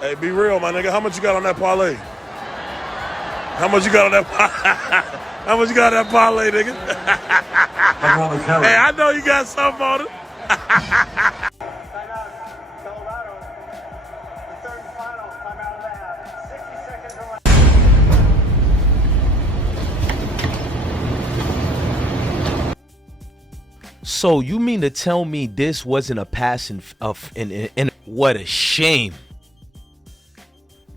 Hey, be real, my nigga. How much you got on that parlay? How much you got on that? How much you got on that parlay, nigga? Hey, I know you got something on it. So you mean to tell me this wasn't a pass in what a shame.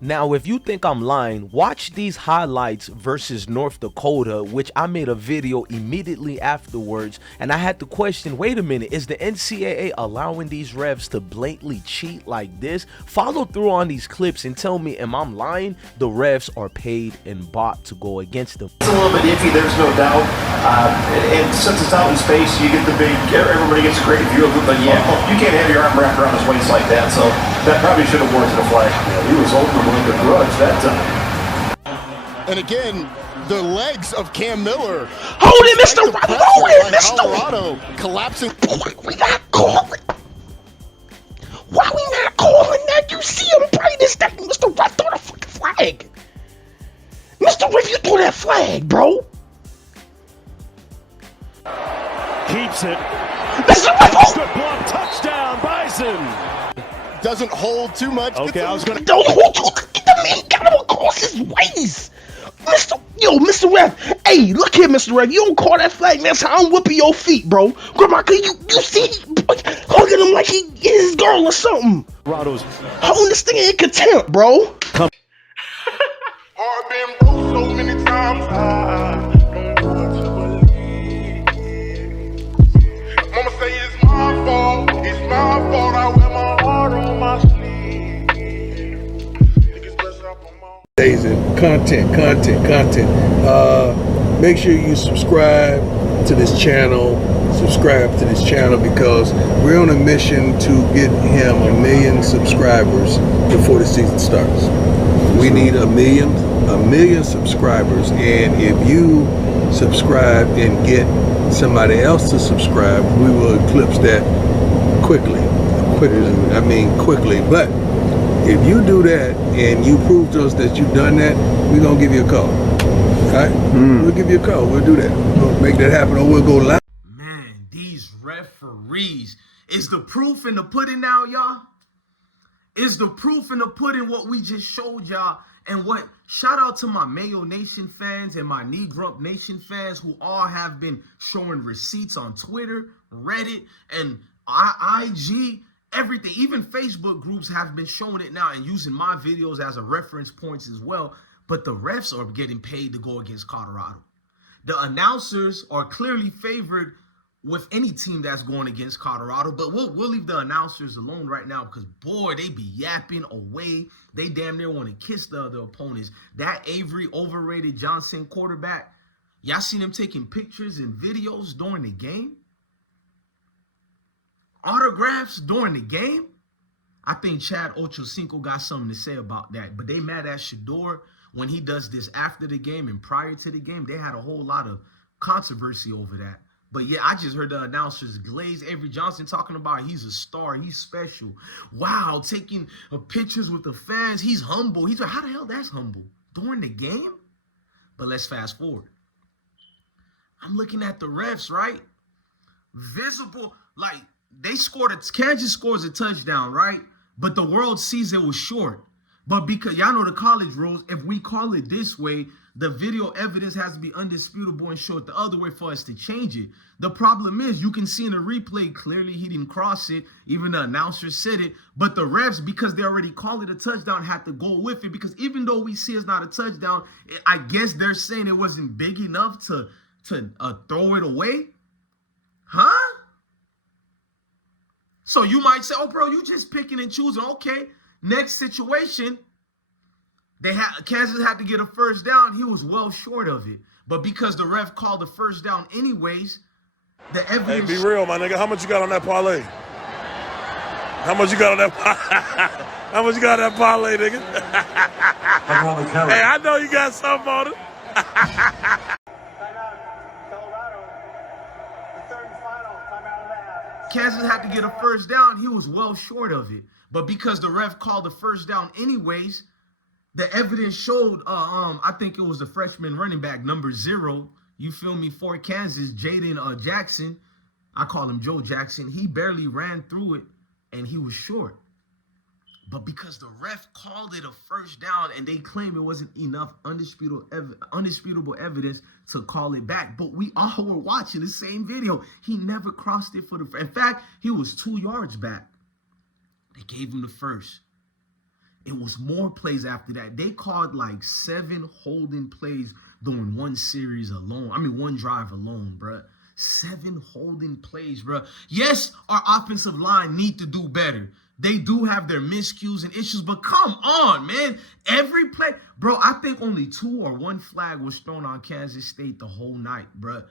Now, if you think I'm lying, watch these highlights versus North Dakota, which I made a video immediately afterwards, and I had to question, wait a minute, is the NCAA allowing these refs to blatantly cheat like this? Follow through on these clips and tell me, am I lying? The refs are paid and bought to go against them. It's a little bit iffy, there's no doubt. And since it's out in space, you get the big, everybody gets a great view of it, but yeah, you can't have your arm wrapped around his waist like that, so that probably should have warranted a flag. Yeah, he was holding him like a grudge that time. And again, the legs of Cam Miller. Hold it, Mr. Hold it, Mr. Colorado collapsing. We not calling. Why we not calling that? You see him play this thing, Mr. Ref, throw the fucking flag. Mr. Ref, you throw that flag, bro. Keeps it. Mr. Ref, Good block, touchdown, Bison. Doesn't hold too much. Okay, I was gonna. don't hold on. Get the man, got him across his waist. Mr. Ref. Hey, look here, Mr. Ref. You don't call that flag, that's how I'm whipping your feet, bro. Grandma, you see, look at him like he his girl or something. Colorado's Holding this thing in contempt, bro. I've been broke so many times, I don't know what to believe. Mama say it's my fault, I wear my heart on my sleeve. Niggas bless up on my Days and content. Make sure you subscribe to this channel. Because we're on a mission to get him 1 million subscribers before the season starts. We need a million subscribers, and if you subscribe and get somebody else to subscribe, we will eclipse that quickly. But if you do that and you prove to us that you've done that, we're gonna give you a call. All right? We'll give you a call. We'll do that. We'll make that happen, or we'll go live. Man, these referees. Is the proof in the pudding now, y'all? Is the proof in the pudding what we just showed y'all? And what, shout out to my Mayo Nation fans and my Knee Grump Nation fans who all have been showing receipts on Twitter, Reddit, and IG, everything. Even Facebook groups have been showing it now and using my videos as a reference points as well. But the refs are getting paid to go against Colorado. The announcers are clearly favored with any team that's going against Colorado, but we'll leave the announcers alone right now because, boy, they be yapping away. They damn near want to kiss the other opponents. That Avery overrated Johnson quarterback, y'all seen him taking pictures and videos during the game? Autographs during the game? I think Chad Ochocinco got something to say about that, but they mad at Shador when he does this after the game and prior to the game. They had a whole lot of controversy over that. But yeah, I just heard the announcers glaze Avery Johnson talking about he's a star, he's special. Wow, taking pictures with the fans, he's humble. He's like, how the hell that's humble? During the game? But let's fast forward. I'm looking at the refs, right? Visible, like they scored Kansas scores a touchdown, right? But the world sees it was short. But because y'all know the college rules, if we call it this way, the video evidence has to be undisputable and show it the other way for us to change it. The problem is you can see in the replay, clearly he didn't cross it. Even the announcer said it. But the refs, because they already called it a touchdown, had to go with it. Because even though we see it's not a touchdown, I guess they're saying it wasn't big enough to throw it away. Huh? So you might say, oh, bro, you just picking and choosing. Okay, next situation. Kansas had to get a first down. He was well short of it. But because the ref called the first down anyways, the evidence... Hey, be real, my nigga. How much you got on that parlay? How much you got on that How much you got on that parlay, nigga? Hey, I know you got something on it. Kansas had to get a first down. He was well short of it. But because the ref called the first down anyways, the evidence showed, I think it was the freshman running back, number 0, you feel me, for Kansas, Jaden Jackson. I call him Joe Jackson. He barely ran through it, and he was short. But because the ref called it a first down and they claim it wasn't enough undisputable evidence to call it back, but we all were watching the same video. He never crossed it for the. In fact, he was 2 yards back. They gave him the first. It was more plays after that. They called like 7 holding plays during one series alone. I mean, one drive alone, bruh. 7 holding plays, bruh. Yes, our offensive line need to do better. They do have their miscues and issues, but come on, man. Every play, bro, I think only 2 or 1 flag was thrown on Kansas State the whole night, bruh.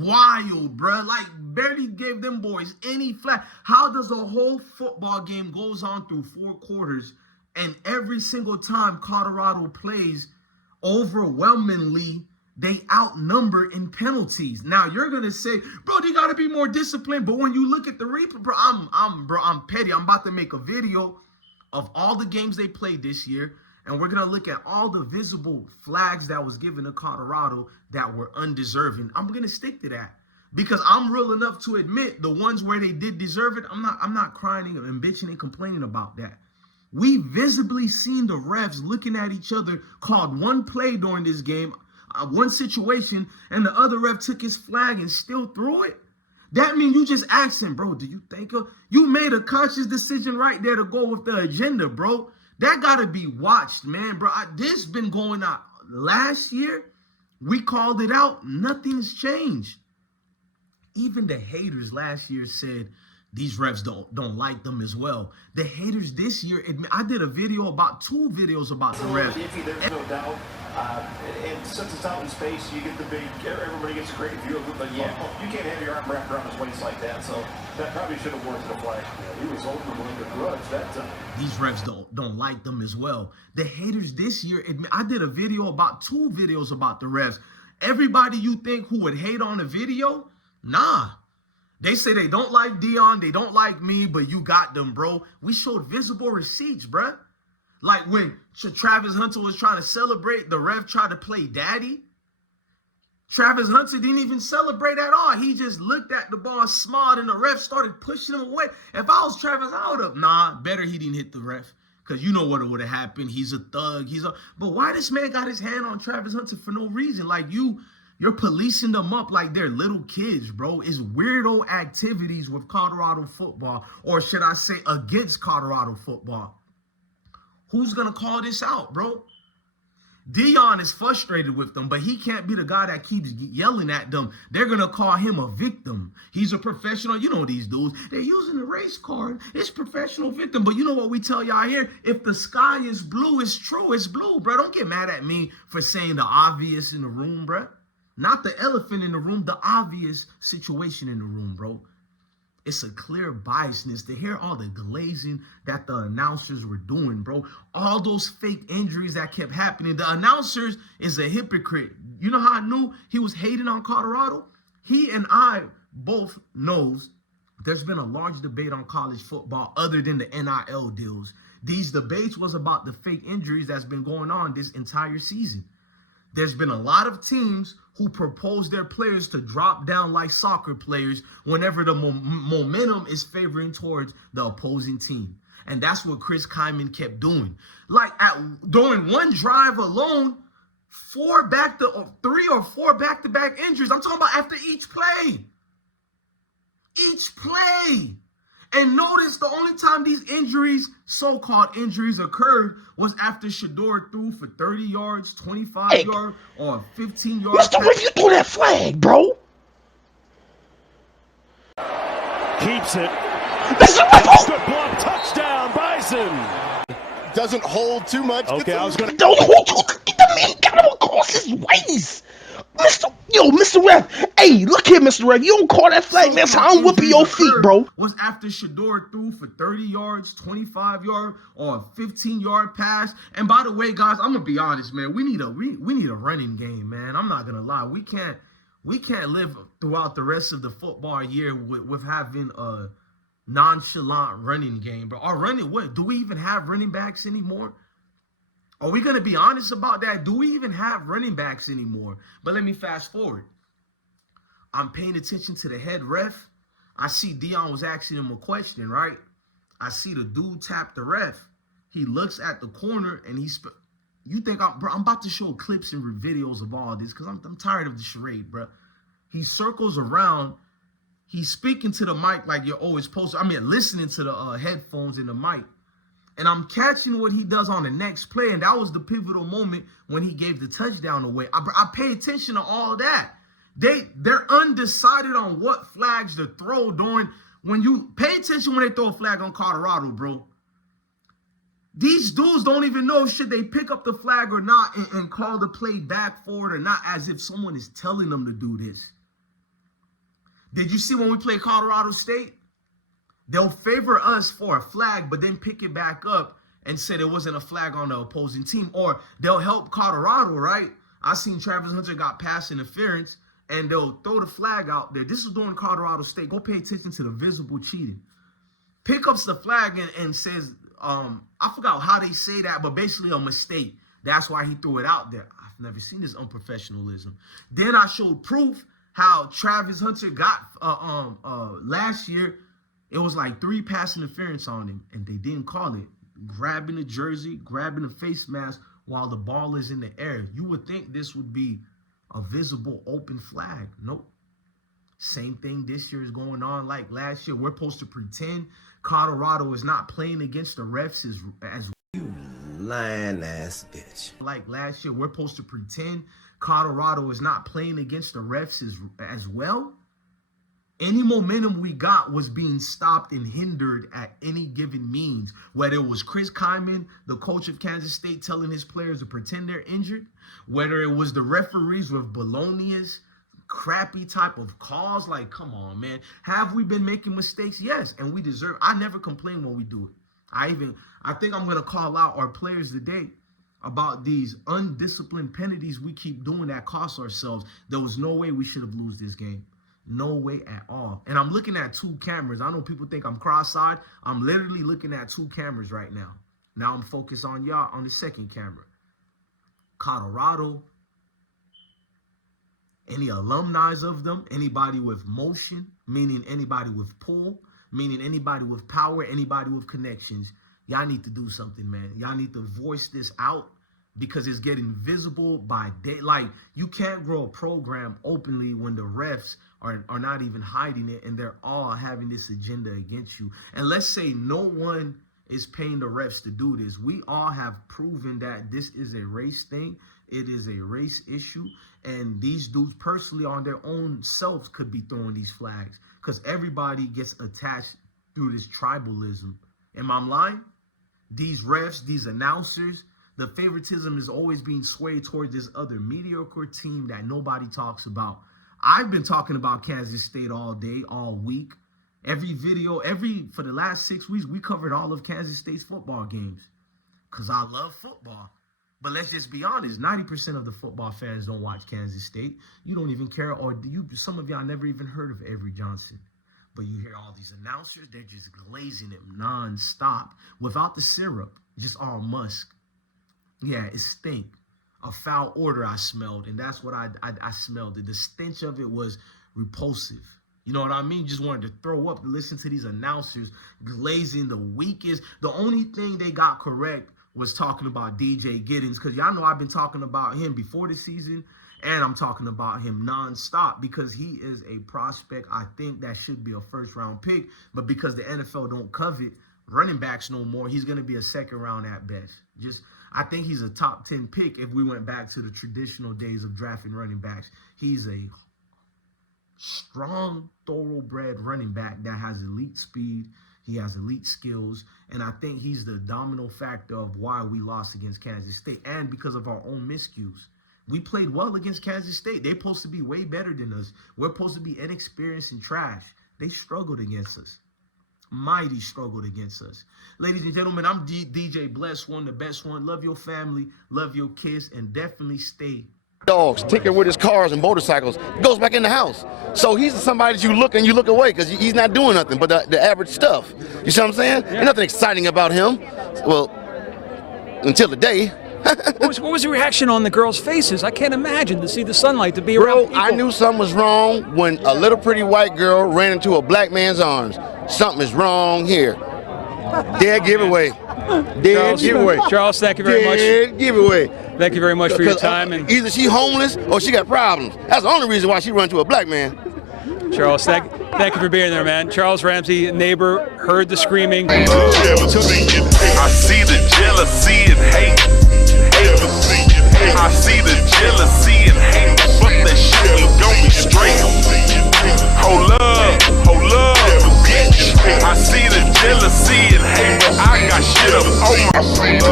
Wild, bruh. Like, barely gave them boys any flag. How does a whole football game goes on through 4 quarters, and every single time Colorado plays, overwhelmingly, they outnumber in penalties? Now you're gonna say, bro, they gotta be more disciplined. But when you look at the replay, bro, I'm petty. I'm about to make a video of all the games they played this year, and we're gonna look at all the visible flags that was given to Colorado that were undeserving. I'm gonna stick to that because I'm real enough to admit the ones where they did deserve it. I'm not crying and bitching and complaining about that. We visibly seen the refs looking at each other, called one play during this game, one situation, and the other ref took his flag and still threw it. That means you just asking, bro, do you think you made a conscious decision right there to go with the agenda, bro? That got to be watched, man, bro. This been going on. Last year, we called it out. Nothing's changed. Even the haters last year said these refs don't like them as well. The haters this year, I did a video about 2 videos about the refs. There's no doubt. And since it's out in space, you get the big, everybody gets a great view of it, but yeah, you can't have your arm wrapped around his waist like that, so that probably should have warranted a flag. Yeah, he was holding him with a grudge that time. These refs don't like them as well. The haters this year, I did a video about 2 videos about the refs. Everybody you think who would hate on a video, nah. They say they don't like Deion, they don't like me, but you got them, bro. We showed visible receipts, bruh. Like when Travis Hunter was trying to celebrate, the ref tried to play daddy. Travis Hunter didn't even celebrate at all. He just looked at the ball, smiled, and the ref started pushing him away. If I was Travis, I would have, better he didn't hit the ref. Because you know what would have happened. He's a thug. But why this man got his hand on Travis Hunter for no reason? Like you're policing them up like they're little kids, bro. It's weirdo activities with Colorado football, or should I say against Colorado football. Who's going to call this out, bro? Deion is frustrated with them, but he can't be the guy that keeps yelling at them. They're going to call him a victim. He's a professional. You know these dudes. They're using the race card. It's professional victim. But you know what we tell y'all here? If the sky is blue, it's true. It's blue, bro. Don't get mad at me for saying the obvious in the room, bro. Not the elephant in the room, the obvious situation in the room, bro. It's a clear biasness to hear all the glazing that the announcers were doing, bro. All those fake injuries that kept happening. The announcers is a hypocrite. You know how I knew he was hating on Colorado? He and I both knows there's been a large debate on college football other than the NIL deals. These debates was about the fake injuries that's been going on this entire season. There's been a lot of teams who propose their players to drop down like soccer players whenever the momentum is favoring towards the opposing team. And that's what Chris Kyman kept doing. Like during one drive alone, 3 or 4 back-to-back injuries. I'm talking about after each play. Each play. And notice the only time these injuries, so-called injuries, occurred was after Shador threw for 30 yards, 25 yards, or 15 yards. Mr. Ref, you threw that flag, bro. Keeps it. Mr. Ref, Good block. Touchdown, Bison. Doesn't hold too much. Okay, I was going to... don't hold you. Get the man got him across his waist. Mr. Ref. Hey, look here, Mr. Ref. You don't call that flag. That's how I'm whipping your feet, bro. Was after Shador threw for 30 yards, 25 yards, or a 15-yard pass. And by the way, guys, I'm gonna be honest, man. We need a running game, man. I'm not gonna lie. We can't live throughout the rest of the football year with having nonchalant running game, bro. Our running, what? Do we even have running backs anymore? Are we going to be honest about that? Do we even have running backs anymore? But let me fast forward. I'm paying attention to the head ref. I see Deion was asking him a question, right? I see the dude tap the ref. He looks at the corner and you think I'm about to show clips and videos of all this because I'm tired of the charade, bro. He circles around. He's speaking to the mic like you're always supposed to. I mean, listening to the headphones in the mic. And I'm catching what he does on the next play. And that was the pivotal moment when he gave the touchdown away. I pay attention to all that. They're undecided on what flags to throw during. When you pay attention when they throw a flag on Colorado, bro. These dudes don't even know should they pick up the flag or not and call the play back forward or not, as if someone is telling them to do this. Did you see when we play Colorado State? They'll favor us for a flag, but then pick it back up and say there wasn't a flag on the opposing team. Or they'll help Colorado, right? I seen Travis Hunter got pass interference, and they'll throw the flag out there. This is during Colorado State. Go pay attention to the visible cheating. Pick up the flag and says, I forgot how they say that, but basically a mistake. That's why he threw it out there. I've never seen this unprofessionalism. Then I showed proof how Travis Hunter got last year. It was like 3 pass interference on him, and they didn't call it. Grabbing the jersey, grabbing the face mask while the ball is in the air. You would think this would be a visible open flag. Nope. Same thing this year is going on like last year. We're supposed to pretend Colorado is not playing against the refs as You lying ass bitch. like last year. We're supposed to pretend Colorado is not playing against the refs as well. Any momentum we got was being stopped and hindered at any given means. Whether it was Chris Kyman, the coach of Kansas State, telling his players to pretend they're injured, whether it was the referees with balonious, crappy type of calls. Like, come on, man. Have we been making mistakes? Yes, and we deserve. I never complain when we do it. I think I'm gonna call out our players today about these undisciplined penalties we keep doing that cost ourselves. There was no way we should have lost this game. No way at all. And I'm looking at 2 cameras. I know people think I'm cross-eyed. I'm literally looking at 2 cameras right now. Now I'm focused on y'all on the second camera. Colorado, any alumni of them, anybody with motion, meaning anybody with pull, meaning anybody with power, anybody with connections, y'all need to do something, man. Y'all need to voice this out because it's getting visible by day. Like, you can't grow a program openly when the refs are not even hiding it and they're all having this agenda against you. And let's say no one is paying the refs to do this. We all have proven that this is a race thing. It is a race issue. And these dudes personally on their own selves could be throwing these flags because everybody gets attached through this tribalism. Am I lying? These refs, these announcers, the favoritism is always being swayed towards this other mediocre team that nobody talks about. I've been talking about Kansas State all day, all week. Every video, for the last 6 weeks, we covered all of Kansas State's football games because I love football. But let's just be honest, 90% of the football fans don't watch Kansas State. You don't even care, or some of y'all never even heard of Avery Johnson. But you hear all these announcers, they're just glazing him nonstop without the syrup, just all musk. Yeah, it stink. A foul order I smelled, and that's what I smelled. The stench of it was repulsive. You know what I mean? Just wanted to throw up to listen to these announcers glazing the weakest. The only thing they got correct was talking about DJ Giddens, because y'all know I've been talking about him before the season, and I'm talking about him nonstop because he is a prospect. I think that should be a first-round pick, but because the NFL don't covet running backs no more, he's going to be a second-round at best. I think he's a top 10 pick if we went back to the traditional days of drafting running backs. He's a strong, thoroughbred running back that has elite speed. He has elite skills, and I think he's the domino factor of why we lost against Kansas State and because of our own miscues. We played well against Kansas State. They're supposed to be way better than us. We're supposed to be inexperienced and trash. They struggled against us. Mighty struggled against us. Ladies and gentlemen, I'm DJ Bless One, the best one. Love your family, love your kids, and definitely stay dogs, tinker with his cars and motorcycles, goes back in the house. So he's somebody that you look and you look away because he's not doing nothing but the average stuff. You see what I'm saying? There's nothing exciting about him. Well, until the day. What was the reaction on the girls' faces? I can't imagine to see the sunlight, to be around people. I knew something was wrong when a little pretty white girl ran into a black man's arms. Something is wrong here. Dead giveaway. Dead giveaway. Charles, thank you very much. Dead giveaway. Thank you very much for your time. And either she homeless or she got problems. That's the only reason why she run to a black man. Charles, thank you for being there, man. Charles Ramsey, neighbor, heard the screaming. I see the jealousy and hate. I see the jealousy and hate. Fuck that shit, we gon' be straight. Hold up, bitch. I see the jealousy and hate, but I got shit up on my sleeve.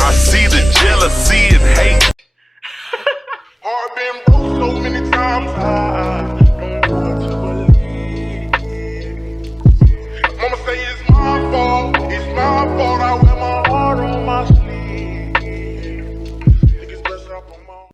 I see the jealousy